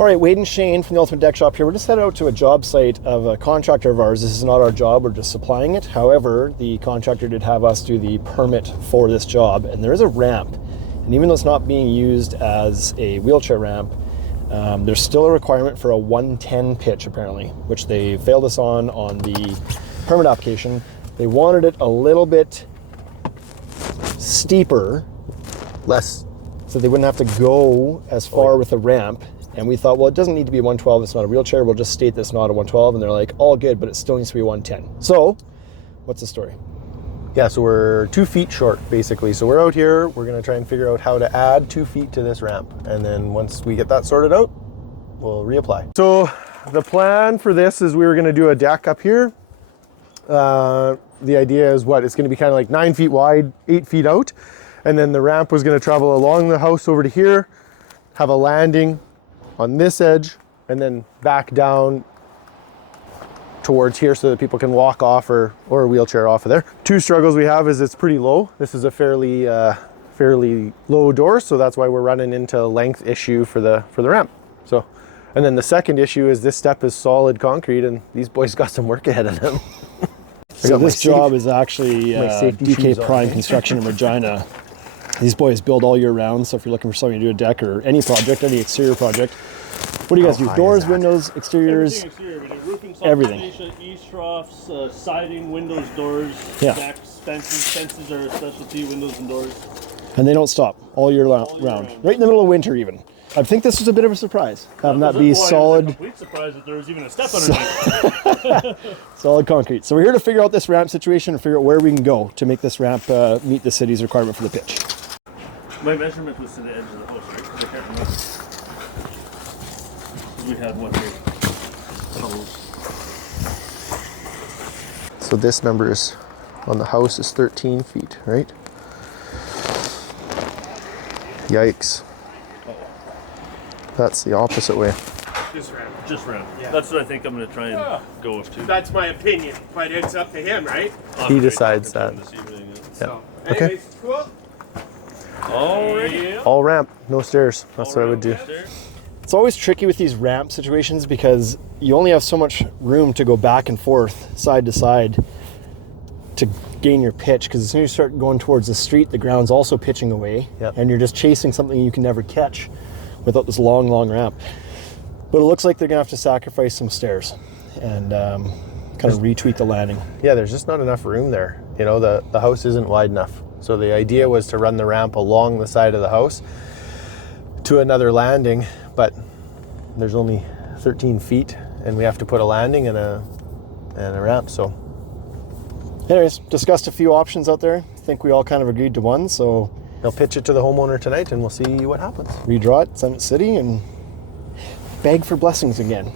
All right, Wade and Shane from the Ultimate Deck Shop here. We're just headed out to a job site of a contractor of ours. This is not our job, we're just supplying it. However, the contractor did have us do the permit for this job, and there is a ramp. And even though it's not being used as a wheelchair ramp, there's still a requirement for a 110 pitch apparently, which they failed us on the permit application. They wanted it a little bit steeper, less, so they wouldn't have to go as far with the ramp. And we thought, well, it doesn't need to be a 112, it's not a wheelchair, we'll just state that it's not a 112. And they're like, all good, but it still needs to be 110. So, what's the story? Yeah, so we're 2 feet short, basically. So we're out here, we're gonna try and figure out how to add 2 feet to this ramp. And then once we get that sorted out, we'll reapply. So the plan for this is we were gonna do a deck up here. The idea is what? It's gonna be kind of like 9 feet wide, 8 feet out. And then the ramp was gonna travel along the house over to here, have a landing on this edge, and then back down towards here so that people can walk off or a wheelchair off of there. Two struggles we have is it's pretty low. This is a fairly low door, so that's why we're running into a length issue for the ramp. So, and then the second issue is this step is solid concrete, and these boys got some work ahead of them. So this job is actually DK Prime Construction in Regina. These boys build all year round, so if you're looking for something to do a deck or any project, any exterior project, what do you guys do? Doors, windows, exteriors, everything exterior. We do roofing, everything. eaves troughs, siding, windows, doors, decks, fences. Fences are a specialty, windows and doors. And they don't stop all year round. Right in the middle of winter even. I think this was a bit of a surprise, having that be solid. It was a complete surprise that there was even a step underneath. Solid concrete. So we're here to figure out this ramp situation and figure out where we can go to make this ramp meet the city's requirement for the pitch. My measurement was to the edge of the house, right? Because I can't remember. We had one here. So this number is on the house is 13 feet, right? Yikes. That's the opposite way. Just round. Yeah. That's what I think I'm going to try and go with too. That's my opinion, but it's up to him, right? He decides that. So, anyways, cool. Alrighty. All ramp, no stairs. That's what I would do. It's always tricky with these ramp situations because you only have so much room to go back and forth, side to side, to gain your pitch. Because as soon as you start going towards the street, the ground's also pitching away, and you're just chasing something you can never catch without this long ramp. But it looks like they're gonna have to sacrifice some stairs and kind of retweak the landing. Yeah, there's just not enough room there. You know, the house isn't wide enough. So the idea was to run the ramp along the side of the house to another landing, but there's only 13 feet and we have to put a landing and a ramp. So anyways, discussed a few options out there. I think we all kind of agreed to one, so they'll pitch it to the homeowner tonight and we'll see what happens. Redraw it, send it city, and beg for blessings again.